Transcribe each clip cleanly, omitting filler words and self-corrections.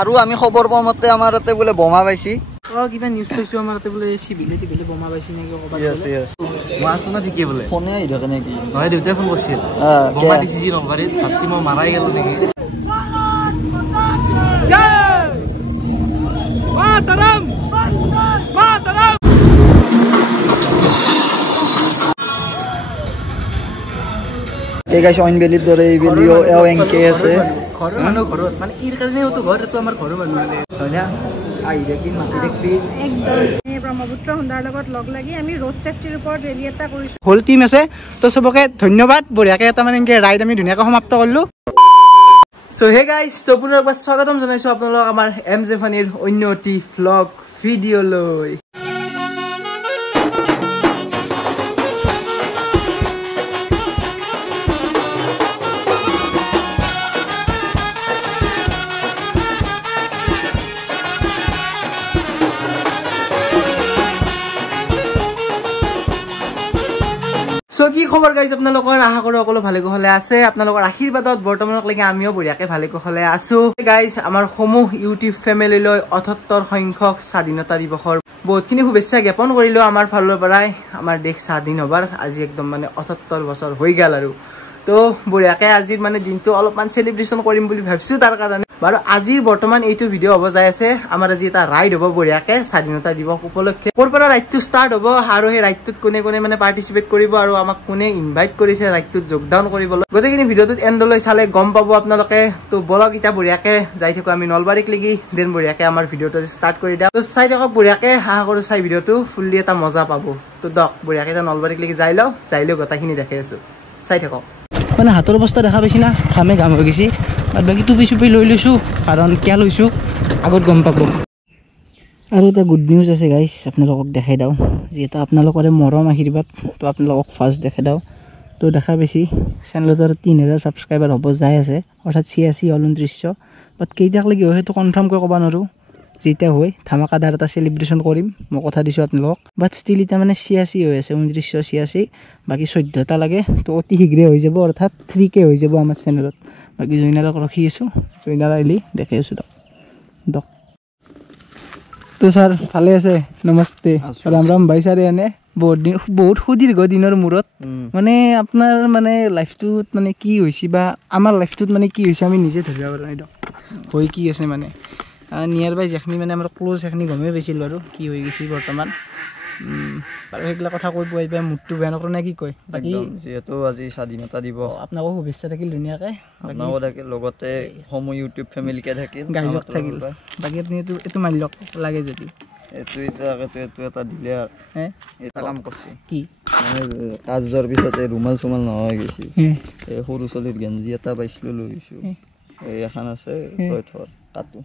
আৰু আমি খবৰ পোৱা মতে আমাৰ ইয়াতে বোলে বোমা পাইছি কিবা নিউজ পাইছো আমাৰ ইয়াতে বোলে চিভিলে বোমা পাইছি নেকি ক'বাত মই আছো না ঠিকে বোলে ফোনে আহি থাকে নেকি নহয় দেউতাই ফোন কৰিছিল বোমা দিছি যি নলবাৰীত ভাবছি মই মাৰাই গেলো নেকি এই গাইছ অইন বেলিৰ দৰে এই বেলিও এও এংকে আছে ঘৰৰ মানুহ ঘৰত মানে ইৰ কাৰণেওতো ঘৰটো আমাৰ ঘৰৰ মানুহ মানে হয় না আহি দেখি মাতি দেখবি একদম ব্ৰহ্মপুত্ৰ সুন্দৰ লগত লগ লাগি আমি ৰোড সেফটিৰ ওপৰত ৰেলী এটা কৰিছো হোল টিম আছে তো সবকে ধন্যবাদ বঢ়িয়াকে এটা মানে এনেকে ৰাইড আমি ধুনীয়াকৈ সমাপ্ত কৰিলো সো হে গাইস তো পুনৰবাৰ স্বাগতম জনাইছো আপোনালোক আমাৰ এমজে ফানিৰ অন্য এটি ভ্লগ ভিডিঅ'লৈ সো কি খবৰ গাইজ আপোনালোকৰ আশা কৰো সকলো ভালে কুশলে আছে আপোনালোকৰ আশীৰ্বাদত বৰ্তমানলৈকে আমিও বঢ়িয়াকে ভালে কুশলে আছো গাইজ আমাৰ সমূহ ইউটিউব ফেমিলিলৈ 78 সংখ্যক স্বাধীনতা দিৱসৰ বহুতখিনি শুভেচ্ছা জ্ঞাপন কৰিলো আমাৰ ফালৰ পৰাই আমাৰ দেশ স্বাধীন হবাৰ আজি একদম মানে 78 বছৰ হৈ গেল আৰু তো বঢ়িয়াকে আজিৰ মানে দিনটো অলপমান সেলিব্ৰেশন কৰিম বুলি ভাবিছো তাৰ কাৰণে বাৰু আজিৰ বৰ্তমান এইটো ভিডিঅ' হ'ব যাই আছে আমাৰ আজি এটা ৰাইড হ'ব বঢ়িয়াকে স্বাধীনতা দিৱস উপলক্ষে ক'ৰ পৰা ৰাইডটো ষ্টাৰ্ট হ'ব আৰু সেই ৰাইডটোত কোনে কোনে মানে পাৰ্টিচিপেট কৰিব আৰু আমাক কোনে ইনভাইট কৰিছে ৰাইডটোত যোগদান কৰিবলৈ গোটেইখিনি ভিডিঅ'টোত এণ্ডলৈ চালে গম পাব আপোনালোকে তো বলক এতিয়া বঢ়িয়াকে যাই থাকো আমি নলবাৰীক লাগি দেন বঢ়িয়াকে আমাৰ ভিডিঅ'টো ষ্টাৰ্ট কৰি দিওঁ তো চাই থাকক বঢ়িয়াকে আশা কৰো চাই ভিডিঅ'টো ফুল্লি এটা মজা পাব তো দক বঢ়িয়াকে এটা নলবাৰীক লাগি যাই লওঁ গোটেইখিনি দেখাই আছো চাই থাকক মানে হাতৰ অৱস্থা দেখা পাইছি না ঘামে ঘাম হৈ গৈছে আৰু বাকী টুপি চুপি লৈ লৈছোঁ কাৰণ কিয় লৈছোঁ আগত গম পাব আৰু এটা গুড নিউজ আছে গাইজ আপোনালোকক দেখাই দিওঁ যিহেতু আপোনালোকৰে মৰম আশীৰ্বাদ তো আপোনালোকক ফাৰ্ষ্ট দেখাই দিওঁ তো দেখা পাইছি চেনেলটোৰ 3000 ছাবস্ক্ৰাইবাৰ হ'ব যাই আছে অৰ্থাৎ 86 2900 বাট কেইটাকলৈকে হয় সেইটো কনফাৰ্মকৈ ক'ব নোৱাৰোঁ যেতিয়া হয় ধামাকাদাৰ এটা চেলিব্ৰেশ্যন কৰিম মই কথা দিছোঁ আপোনালোকক বাট ষ্টিল এতিয়া মানে 86 হৈ আছে 2986 বাকী 14টা লাগে তো অতি শীঘ্ৰে হৈ যাব অৰ্থাৎ 3K হৈ যাব আমাৰ চেনেলত বাকী জইনাৰক ৰখি আছোঁ জইনাৰ আহিলি দেখাই আছোঁ দক তো ছাৰ ভালে আছে নমস্তে ৰাম ৰাম ভাই ছাৰে এনে বহুত সুদীৰ্ঘ দিনৰ মূৰত মানে আপোনাৰ মানে লাইফটোত মানে কি হৈছে বা আমাৰ লাইফটোত মানে কি হৈছে আমি নিজে ধৰিব পৰা নাই হৈ কি আছে মানে নিয়াৰ বাই যেখিনি মানে আমাৰ ক্লোজ সেইখিনি গমেই পাইছিলোঁ আৰু কি হৈ গৈছে বৰ্তমান আৰু সেইবিলাক কথা কৈ পোৱাই পাই মুডটো বেয়া নকৰোঁ নে কি কয় বাকী যিহেতু আজি স্বাধীনতা দিৱস আপোনাকো শুভেচ্ছা থাকিল ধুনীয়াকৈ আপোনাকো থাকিল লগতে সমূহ ইউটিউব ফেমিলিকে থাকিল গাইজক থাকিল বাকী আপুনি এইটো মানি লওক লাগে যদি এইটো এটা দিলে এটা কাম কৰিছে কি কাজৰ পিছতে ৰুমাল চুমাল নোহোৱা হৈ গৈছে এই সৰু চলিৰ গেঞ্জি এটা পাইছিলোঁ লৈ গৈছোঁ এই এখন আছে তই থৰ কাটো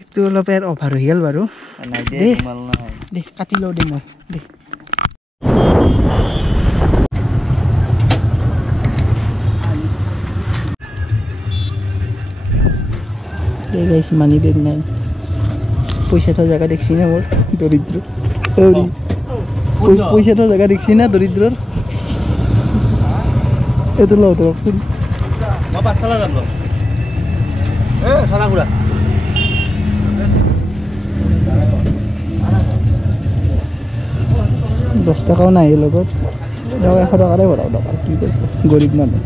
এইটো অলপ ইয়াৰ অভাৰ হৈ গ'ল বাৰু দে কাটি লওঁ দে মই দে গাইছ মানি বেগ নাই পইচা থোৱা জেগা দেখছি না মোৰ দৰিদ্ৰ পইচা থোৱা জেগা দেখছি না দৰিদ্ৰৰ এইটো লওঁ ধৰকচোন মই পাঠশালা যাম ৰ খানাপুৰা 10 টাকাও নাই লগত 100 টাকাৰে ভৰাও টকা কি কৰিব গৰীব মানুহ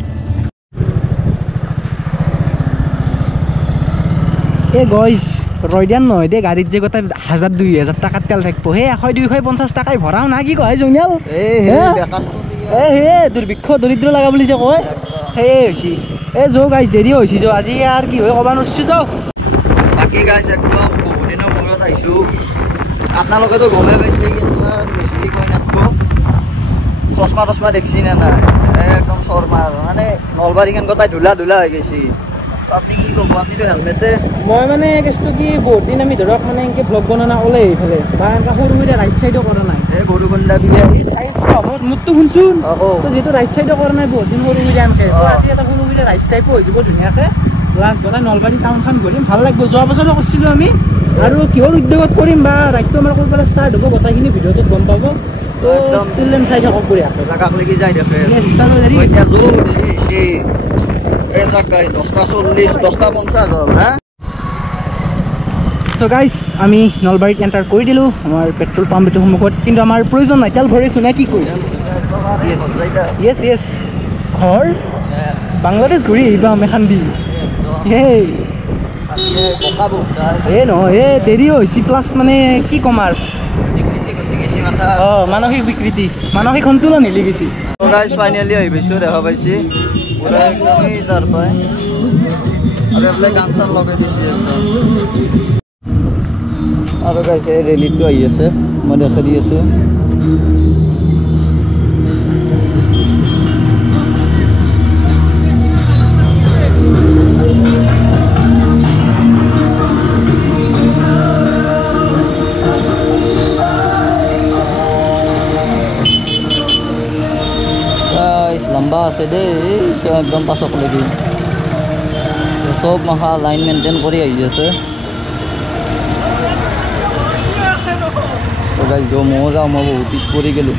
এই গাইজ ৰয়দান নহয় দে গাড়ীত যে গোটেই 1000-2000 টাকাত তেল থাকিব সেই 100-250 টাকাই ভৰাও না কি কয় জুনিয়াল হে দুৰ্ভিক্ষ দৰিদ্ৰ লগা বুলি যে কয় সেয়ে হৈছে এই যো গাইজ দেৰি হৈছে যো আজি আৰু কি হয় ক'ব নোৱাৰিছোঁ যাওঁ বাকী গাইজ একদম বহুত দিনৰ মূৰত আহিছোঁ আপোনালোকেতো গমেই পাইছে কিন্তু বেছি কৈ নাথাকো চশমা টচমা দেখছি নে নাই একদম শৰ্মা মানে নলবাৰীখন গোটাই ধূলা হৈ গৈছে আপুনি কি ক'ব আপুনিতো হেলমেটে মই মানে কেছটো কি বহুত দিন আমি ধৰক মানে এনেকৈ ব্লগ বনানা ওলাই এইফালে বা এনেকৈ সৰু সুৰা ৰাইট চাইডো কৰা নাই এই গৰুগুণ্ডা দিয়ে মোৰতো শুনচোন যিহেতু ৰাইট চাইডো কৰা নাই বহুত দিন সৰু সুৰা এনেকৈ আজি এটা সৰু সুৰা ৰাইট টাইপো হৈ যাব ধুনীয়াকৈ প্লাছ গোটেই নলবাৰী টাউনখন ঘূৰিম ভাল লাগিব যোৱা বছৰো কৰিছিলোঁ আমি আৰু কিহৰ উদ্যোগত কৰিম বা ৰাইডটো আমাৰ ক'ৰ পৰা ষ্টাৰ্ট হ'ব গোটেইখিনি ভিডিঅ'টোত গম পাব একদম তিললেন চাই থাকক বঢ়িয়াকৈ জাগাক লাগি যাই দেখে এই চাক গাইজ 10:40 10:50 হ'ল হা। সো গাইজ আমি নলবাৰীত এণ্টাৰ কৰি দিলোঁ আমাৰ পেট্ৰল পাম্পটোৰ সন্মুখত, কিন্তু আমাৰ প্ৰয়োজন নাই, তেল ভৰাইছোঁ নে কি কৰি? য়েছ য়েছ, ঘৰ বাংলাদেশ ঘূৰি আহিবা মেখান দি। এই নহয় এই দেৰিও হৈছে, প্লাছ মানে কি ক'ম আৰু মানসিক বিকৃতি, মানসিক সন্তুলন হিলি গৈছে। ফাইনেলি আহি পাইছোঁ, দেখা পাইছে পুৰা একদমেই তাৰ পৰাই আৰু এইফালে গান চান লগাই দিছে একদম। আৰু গাইছে ৰেলীটো আহি আছে, মই দেখা দি আছোঁ। লম্বা আছে দেই, একদম পাছকলৈকে চব মাখা লাইন মেইনটেইন কৰি আহি আছে। ময়ো যাওঁ, মই বহুত পিছ পৰি গ'লোঁ।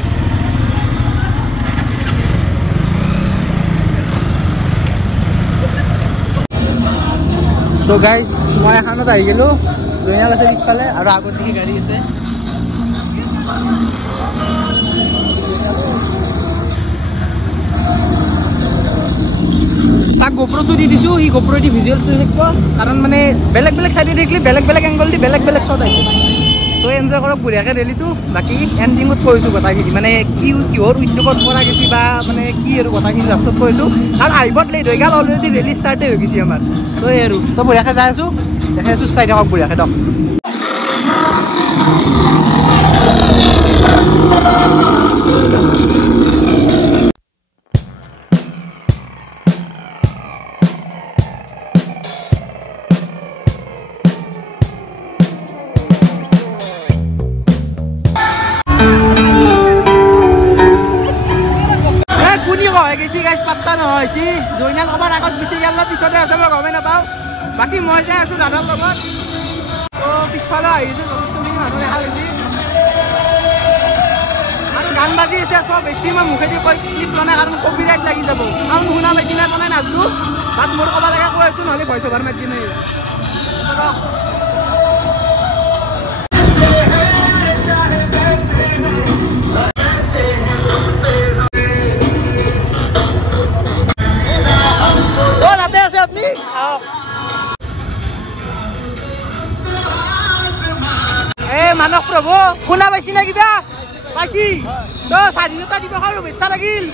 তো গাইজ মই এখনত আহি গ'লোঁ, জয়নাল আছে পিছফালে আৰু আগত দেখি গাড়ী আছে। তাক গোপ্ৰটো দি দিছোঁ, সি গোপ্ৰ দি ভিজুৱেলছ লৈ থাকিব, কাৰণ মানে বেলেগ বেলেগ চাইডে দেখিলে বেলেগ বেলেগ এংগল দি বেলেগ বেলেগ শ্বট আহিছে। তো এনজয় কৰক বঢ়িয়াকৈ ৰেলীটো। বাকী এণ্ডিঙত কৈছোঁ কথাখিনি, মানে কিহৰ উদ্যোগত কৰা গৈছে বা মানে কি আৰু কথাখিনি লাষ্টত কৈছোঁ, কাৰণ আহিবত লেট হৈ গ'ল, অলৰেডি ৰেলী ষ্টাৰ্টেই হৈ গৈছে আমাৰ। তো এই আৰু তো বঢ়িয়াকৈ যাই আছোঁ, দেখাই আছোঁ, চাই থাকক বঢ়িয়াকৈ দিয়ক। পাত্তা নহয়, জয়নাল ক'বাৰ আগত গুচি গ'ল, পিছতে আছে মই গমেই নাপাওঁ। বাকী মই যাই আছোঁ দাদাৰ লগত, তো পিছফালে আহিছোঁ, যথেষ্টখিনি মানুহ দেখা গৈছে আৰু গান বাজি আছে। চব বেছি মই মুখেদি কৈ ক্লিপ লোৱা নাই, কাৰণ কপিৰাইট লাগি যাব। চাউণ্ড শুনা পাইছিলে মানে নাজনো, বাট মোৰ ক'ব লাগে কৈ আছোঁ, নহ'লে ভইচ অভাৰ মাৰি দিম। মানস প্ৰভু শুনা পাইছি না কিবা পাইছি? তো স্বাধীনতা দিৱসৰ শুভেচ্ছা লাগিল।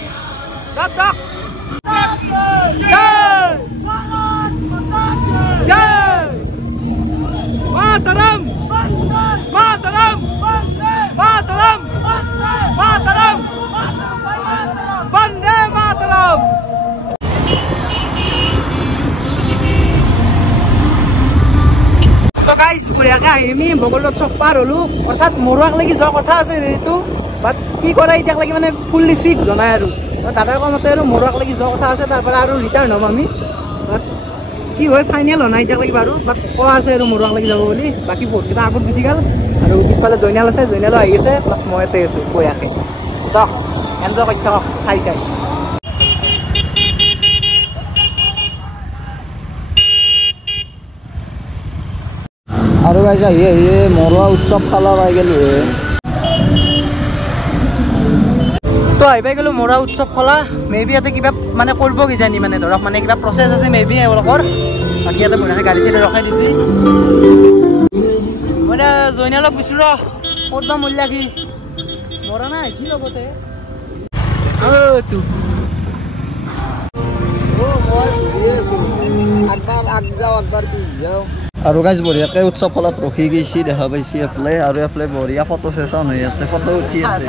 মাতৰম মাতৰম মাতৰম মাতৰম বন্দে মাতৰম। তো গাইজ বঢ়িয়াকৈ আহি আমি বগলত চক পাৰ হ'লোঁ, অৰ্থাৎ মৰুৱাক লাগি যোৱা কথা আছে এইটো, বাট কি কৰা এতিয়াক লাগি মানে ফুল্লি ফিক্স জনাই আৰু দাদাৰ কমতে আৰু মৰুৱাক লাগি যোৱা কথা আছে, তাৰ পৰা আৰু ৰিটাৰ্ণ হ'ম আমি। বাট কি হয় ফাইনেল হোৱা নাই এতিয়াক লাগি বাৰু, বাট কোৱা আছে আৰু মৰুৱাক লাগি যাব বুলি। বাকী বহুতকেইটা আগত গুচি গ'ল আৰু পিছফালে জয়নাল আছে, জয়নালো আহি আছে, প্লাছ মই ইয়াতে আছোঁ বঢ়িয়াকৈ। তো এনজয় কৰি থাকক চাই চাই। আৰু গাইজ আহি আহি মৰুৱা উৎসৱ খালা পাই গ'লোঁ। তো আহি পাই গ'লোঁ মৰুৱা উৎসৱ খোলা। মেবি ইয়াতে কিবা মানে কৰিব কিজানি, মানে ধৰক মানে কিবা প্ৰচেছ আছে মেবি এওঁলোকৰ। বাকী ইয়াতে বঢ়িয়াকৈ গাড়ী চাড়ী ৰখাই দিছে। মই এতিয়া জয়নালক বিচাৰোঁ ৰ ক'ত বা মূল্য কি মৰা নাই আহিছি লগতে। আৰু গাইজ বঢ়িয়াকৈ উৎসৱ ফলত ৰখি গৈছে, দেখা পাইছে এফালে, আৰু এফালে বঢ়িয়া ফটো চেচন হৈ আছে, ফটো উঠি আছে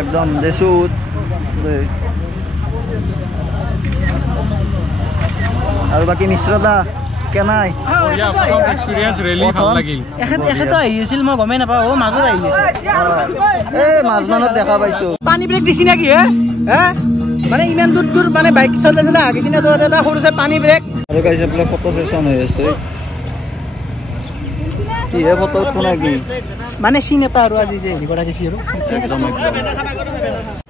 একদম দেছো। আৰু বাকী মিশ্ৰদা কেনাই এখেতো আহি আছিল, মই গমেই নাপাওঁ। অ' মাজত আহি আছে, এই মাজমানত দেখা পাইছোঁ। পানী ব্ৰেক দিছি নেকি হে? মানে ইমান দূৰ দূৰ মানে বাইক চলাই চলাই আহিছি না, তোৰ এটা সৰু চাই পানী ব্ৰেক। আৰু গাইজ এফালে ফটো চেচন হৈ আছে। কি হে ফটো কোনা কি মানে চিন এটা আৰু আজি যে হেৰি কৰা গৈছে আৰু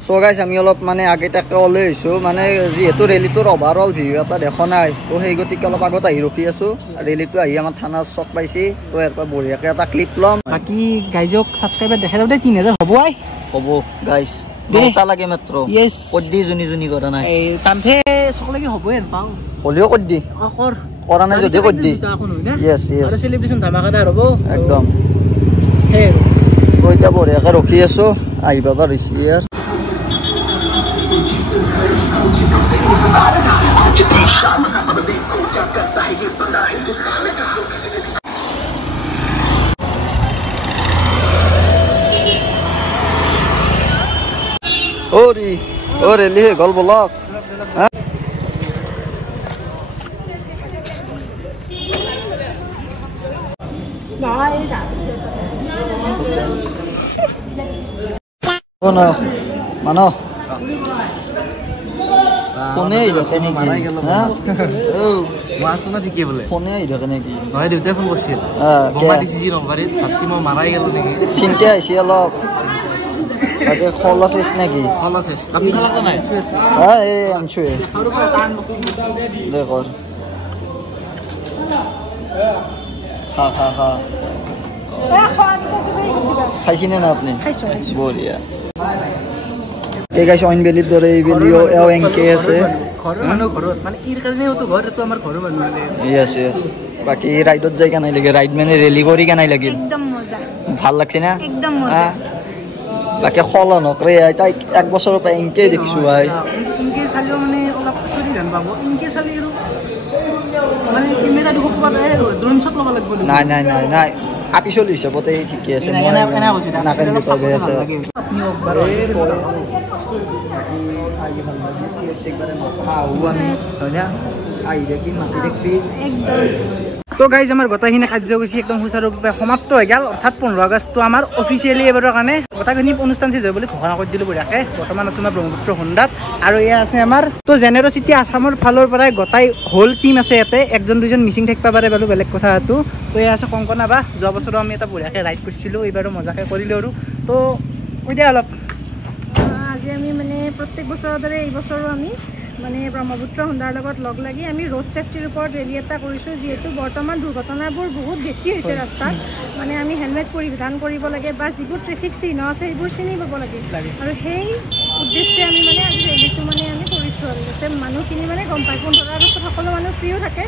সো গাইস আমি অলপ মানে আগে তাকে ওলাই আইছো মানে যেহেতু ৰেলীটোৰ ওভাৰঅল ভিউ এটা দেখা নাই তো সেই গতিকে অলপ আগত আহি ৰখি আছো ৰেলীটো আহি আমাৰ থানা চক পাইছি তো ইয়াৰ পৰা বঢ়িয়াকে এটা ক্লিপ লম বাকি গাইজক সাবস্ক্ৰাইবাৰ দেখাই দাও দে 3000 হ'ব আই হ'ব গাইস দুটা লাগে মাত্ৰ কদ্দি জুনি কৰা নাই এই তামথে চক লাগি হ'ব এন পাও হলিও কদ্দি কৰ কৰা নাই যদি কদ্দি ইয়েস আৰু সেলিব্ৰেশন ধামাকাদাৰ হ'ব একদম হে তো এতিয়া বঢ়িয়াকে ৰখি আছো আহি পাবা ৰৈছি ইয়াৰ Ori lihe gol bolak. Oh no, mana? Phone ida kene ki? Ha? Oh, মাছও না ঠিকই বলে phone ida kene ki? নহয় দেউতাই ফোন কৰিছিল বোমা দিছি নম্বৰত ভাবছি মই মাৰাই গেল নেকি চিন্তা আইছি অলপ আগে খলস ইস নাকি খলস আছে আপনি খলা তো নাই হ্যাঁ এই আনছো দেখো হা খাইছিনে না আপনি বঢ়িয়া এই গাইছ অইন বেলিৰ দৰে এই বেলিও এও এংকে আছে ঘৰৰ মানুহ ঘৰত মানে ইৰ কাৰণেও তো ঘৰটো আমাৰ ঘৰৰ মানুহ মানে ইয়েস বাকি ৰাইডত যাই কেনাই লাগে ৰাইড মানে ৰেলি কৰি কেনাই লাগিল একদম মজা ভাল লাগছে না একদম মজা বাকি খল নকৰে তাই এক বছৰৰ পৰা এংকে দেখিছো ভাই ইনকে চালিও মানে অলপ চলি জান পাব ইনকে চালি আৰু মানে কেমেৰা দিব ক'বাত ড্ৰোন শ্বট ল'ব লাগিব নাই আপি চলি হিচাপতে ঠিকে আছে মই নাকেন দুটা গৈ আছে আপনি একবাৰ আহি ভাল লাগে প্ৰত্যেকবাৰে আহো আমি হয় না আহি দেখি মাতি দেখবি একদম তো গাইজ আমাৰ গোটেইখিনি কাৰ্যসূচী একদম সুচাৰুৰূপে সমাপ্ত হৈ গ'ল অৰ্থাৎ 15 আগষ্টটো আমাৰ অফিচিয়েলি এবাৰৰ কাৰণে গোটেইখিনি অনুষ্ঠান চেজ হৈ বুলি ঘোষণা কৰি দিলোঁ বঢ়িয়াকৈ বৰ্তমান আছোঁ মই ব্ৰহ্মপুত্ৰ হোণ্ডাত আৰু এয়া আছে আমাৰ তো জেনেৰচিটি আছামৰ ফালৰ পৰাই গোটাই হোল টিম আছে ইয়াতে একজন দুজন মিচিং থাকিব পাৰে বাৰু বেলেগ কথা এইটো তো এয়া আছে কংকনা বা যোৱা বছৰো আমি এটা বঢ়িয়াকৈ ৰাইড কৰিছিলোঁ এইবাৰো মজাকৈ কৰিলোঁ আৰু তো কৈ দিয়া অলপ আজি আমি মানে প্ৰত্যেক বছৰৰ দৰে এই বছৰো আমি মানে ব্ৰহ্মপুত্ৰ হোণ্ডাৰ লগত লগ লাগি আমি ৰোড ছেফটিৰ ওপৰত ৰেলী এটা কৰিছোঁ যিহেতু বৰ্তমান দুৰ্ঘটনাবোৰ বহুত বেছি হৈছে ৰাস্তাত মানে আমি হেলমেট পৰিধান কৰিব লাগে বা যিবোৰ ট্ৰেফিক চিহ্ন আছে সেইবোৰ চিনি পাব লাগে আৰু সেই উদ্দেশ্যে আমি মানে আজি ৰেলীটো মানে আমি কৰিছোঁ আৰু যাতে মানুহখিনি মানে গম পায় 15 আগষ্টত সকলো মানুহ প্ৰিয় থাকে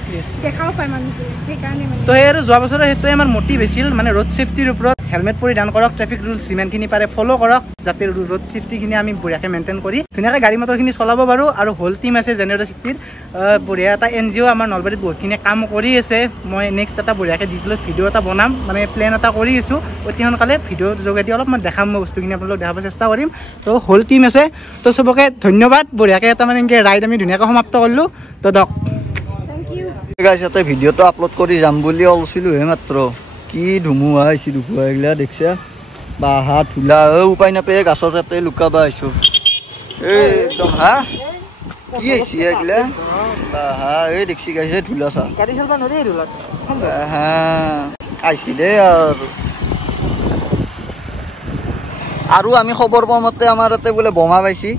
দেখাও পায় মানুহবোৰে সেইকাৰণে মানে তো সেই আৰু যোৱা বছৰ সেইটোৱে আমাৰ মটিভ আছিল মানে ৰোড ছেফটিৰ ওপৰত হেলমেট পৰিধান কৰক ট্ৰেফিক ৰুলছ যিমানখিনি পাৰে ফ'ল' কৰক যাতে ৰোড ছেফটিখিনি আমি বঢ়িয়াকৈ মেইনটেইন কৰি ধুনীয়াকৈ গাড়ী মটৰখিনি চলাব পাৰোঁ আৰু হোল টিম আছে জেনেৰচিটিৰ বঢ়িয়া এটা NGO আমাৰ নলবাৰীত বহুতখিনি কাম কৰি আছে মই নেক্সট এটা বঢ়িয়াকৈ ডিটেইলত ভিডিঅ' এটা বনাম মানে প্লেন এটা কৰি আছোঁ অতি সোনকালে ভিডিঅ'ৰ যোগেদি অলপ মই দেখাম মই বস্তুখিনি আপোনালোক দেখাব চেষ্টা কৰিম তো হোল টিম আছে তো চবকে ধন্যবাদ বঢ়িয়াকৈ এটা মানে এনেকৈ ৰাইড আমি ধুনীয়াকৈ সমাপ্ত কৰিলোঁ তো দক থেংক ইউ গাইছ ইয়াতে ভিডিঅ'টো আপলোড কৰি যাম বুলি ওলছিলোঁ হে মাত্ৰ কি ধুমুহা আহিছে ধুমুহা এইগিলা দেখিছা বাহা ধূলা উপায় নাপায় গাছৰ তাতে লুকাবা আহিছোঁ এই একদম হা কি আহিছে এইগিলা বাহা এই দেখছি গাইছে ধূলা চা গাড়ী চলাব নোৱাৰি ৰোলত হা আহিছে দেই আৰু আমি খবৰ পোৱা মতে আমাৰ ইয়াতে বোলে বোমা পাইছি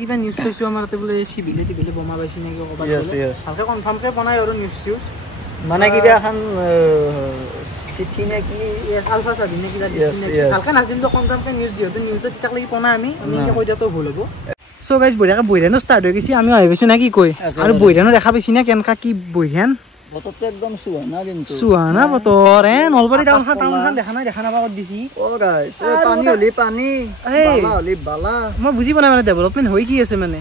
কিবা নিউজ পাইছোঁ আমাৰ তাতে বোলে চিভিলে টিভিলে বোমা পাইছে নেকি ক'ৰবাত ভালকৈ কনফাৰ্মকৈ বনাই আৰু নিউজ চিউজ মানে কিবা এখন চিঠি নে কি আলফা স্বাধীন নে কিবা দিছে নেকি ভালকৈ নাজিলোঁ কনফাৰ্মকৈ নিউজ যিহেতু নিউজত তেতিয়ালৈকে পোৱা নাই আমি কৈ দিয়াটো ভুল হ'ব চ' গাইজ বঢ়িয়াকৈ বহিধানো ষ্টাৰ্ট হৈ গৈছে আমিও আহি পাইছোঁ নে কি কৈ আৰু বহিধানো দেখা পাইছি নে কেনেকুৱা কি বহিধান বতৰটো একদম সুহানা কিন্তু সুহানা বতৰ নলবাৰী টাউনখন দেখা নাপাওঁ ক'ত দিছি গাইছ পানী হ'লে পানী বালা হ'লে বালা মই বুজি পোৱা নাই মানে ডেভেলপমেণ্ট হৈ কি আছে মানে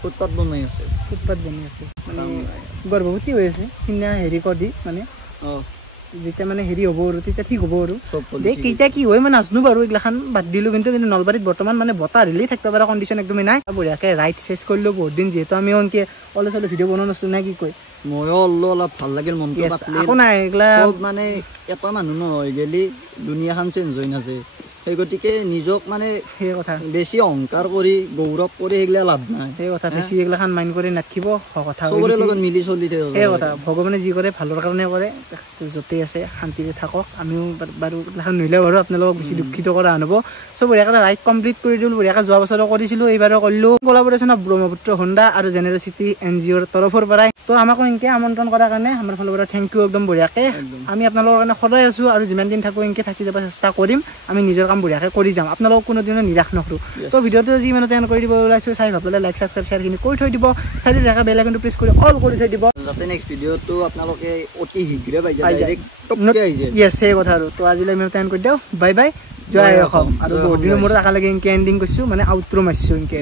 ফুটপাথ বনাই আছে মানে গৰ্ভৱতী হৈ আছে সিদিনা হেৰি কৰি মানে যেতিয়া মানে হেৰি হ'ব আৰু তেতিয়া ঠিক হ'ব আৰু দেই কেইটা কি হয় মই নাজানো বাৰু এইগিলাখান বাদ দিলোঁ কিন্তু নলবাৰীত বৰ্তমান মানে বতাহ ৰিলেই থাকিব পৰা কণ্ডিশ্যন একদমেই নাই বঢ়িয়াকৈ ৰাইড চেজ কৰিলোঁ বহুত দিন যিহেতু আমিও এনেকৈ অলপ চলপ ভিডিঅ' বনোৱা নাছিলোঁ নাই কি কয় ময়ো অলপ ভাল লাগিল মনটো একো নাই এইগিলা মানে এটা মানুহ নহয় গেলি দুনিয়াখন চেঞ্জ হৈ নাযায় সেই গতিকে নিজক মানে সেই কথা বেছি অহংকাৰ কৰি গৌৰৱ কৰি সেইগিলা লাভ নাই সেই কথা বেছি এইগিলাখান মাইণ্ড কৰি নাথাকিব কথা চবৰে লগত মিলি চলি সেই কথা ভগৱানে যি কৰে ভালৰ কাৰণে কৰে য'তেই আছে শান্তিৰে থাকক আমিও বাৰু এইগিলাখান নহ'লেও বাৰু আপোনালোকক বেছি দুখিত কৰা নহ'ব চ' বঢ়িয়াকৈ ৰাইড কমপ্লিট কৰি দিলোঁ বঢ়িয়াকৈ যোৱা বছৰো কৰিছিলোঁ এইবাৰো কৰিলোঁ কলাবৰেশ্যন অফ ব্ৰহ্মপুত্ৰ হোণ্ডা আৰু জেনেৰেচিটি NGOৰ তৰফৰ পৰাই তো আমাকো এনেকৈ আমন্ত্ৰণ কৰাৰ কাৰণে আমাৰ ফালৰ পৰা থেংক ইউ একদম বঢ়িয়াকৈ আমি আপোনালোকৰ কাৰণে সদায় আছোঁ আৰু যিমান দিন থাকোঁ এনেকৈ থাকি যাব চেষ্টা কৰিম আমি নিজৰ কাম বঢ়িয়াকৈ কৰি যাম আপোনালোকক কোনোদিনে নিৰাশ নকৰোঁ তো ভিডিঅ'টো যি ইমানতে এণ্ড কৰি দিব ওলাইছোঁ চাই ভাবিলে লাইক ছাবস্ক্ৰাইব শ্বেয়াৰখিনি কৰি থৈ দিব চাইডত দেখা বেল আইকনটো প্ৰেছ কৰি অল কৰি থৈ দিব যাতে নেক্সট ভিডিঅ'টো আপোনালোকে অতি শীঘ্ৰে পাই যায় য়েছ সেই কথা আৰু তো আজিলৈ ইমানতে এণ্ড কৰি দিওঁ বাই বাই জয় অসম আৰু বহুত দিনৰ মূৰত একেলগে এনেকৈ এণ্ডিং কৰিছোঁ মানে আউট্ৰ' মাৰিছোঁ এনেকৈ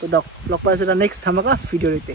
তো লগ পাই আছোঁ নেক্সট ধামাকা ভিডিঅ'তে